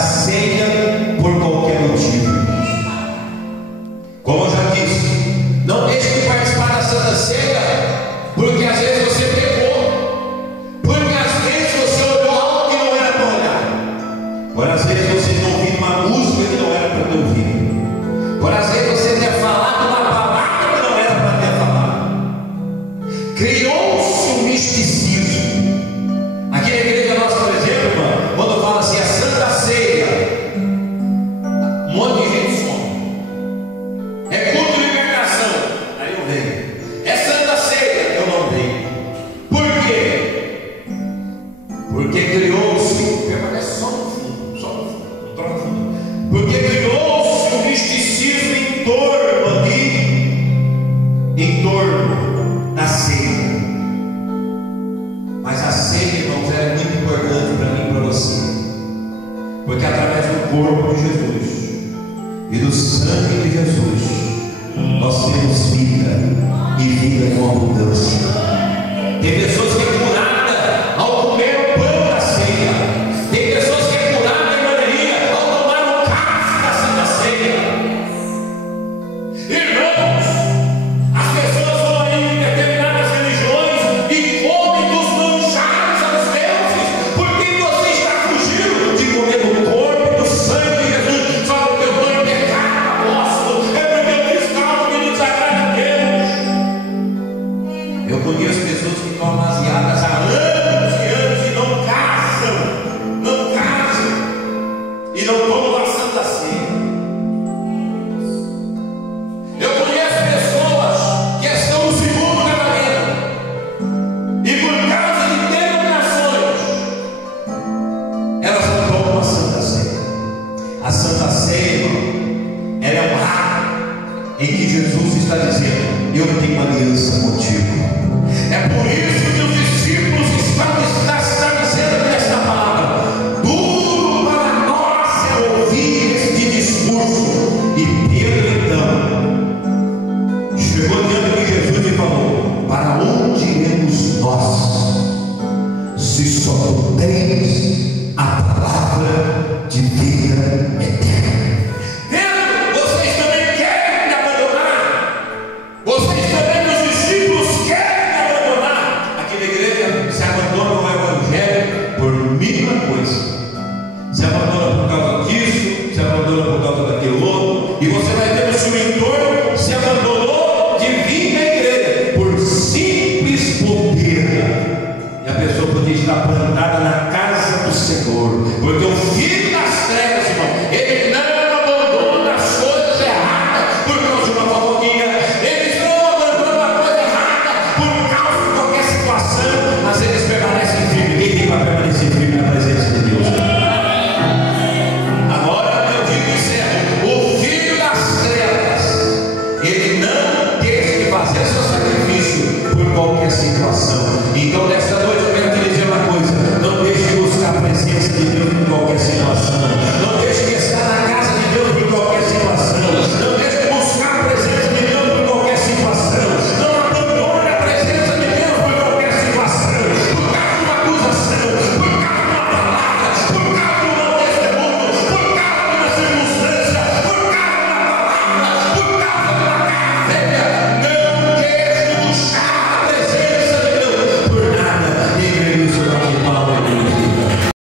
ceia por qualquer motivo. Como eu já disse, não deixe de participar da Santa Ceia, porque às vezes você pecou, porque às vezes você olhou algo que não era para olhar, por às vezes você não ouviu uma música que não era para ter ouvido, por às vezes você ter falado uma palavra que não era para ter falado. Criou-se um misticismo. Aqui na igreja nossa, por exemplo, irmão, quando fala assim, a Santa Ceia, um monte de gente some. É culto de libertação, aí eu venho. É Santa Ceia, eu não venho. Por quê? Porque criou-se, permanece só no fundo, não troca no fundo. Porque criou-se um misticismo em torno da ceia. Mas a ceia, irmãos, é muito importante para mim e para você, porque através do corpo de Jesus e do sangue de Jesus nós temos vida, e vida com abundância. Tem pessoas que é curada ao comer o pão da ceia. Tem pessoas que é curada, irmã Maria, ao tomar o cálice da Santa Ceia. Irmãos, as pessoas vão aí em determinadas religiões e comem dos manjares aos deuses, porque você está fugindo de comer o corpo e do sangue de Jesus. Só porque eu estou em pecado, apóstolo, é porque eu fiz algo que não desagrada a Deus. Eu conheço pessoas que estão amasiadas há anos e anos e não casam e não tomam a Santa Ceia. Eu conheço pessoas que estão no segundo casamento e por causa de denominações elas não tomam a Santa Ceia. A Santa Ceia, irmão, ela é um ato em que Jesus está dizendo: eu tenho aliança contigo. É por isso que os discípulos estão dizendo nesta palavra: duro para nós é ouvir este discurso. E Pedro então chegou diante de Jesus e falou: para onde iremos nós, se só tu tens a palavra de vida eterna?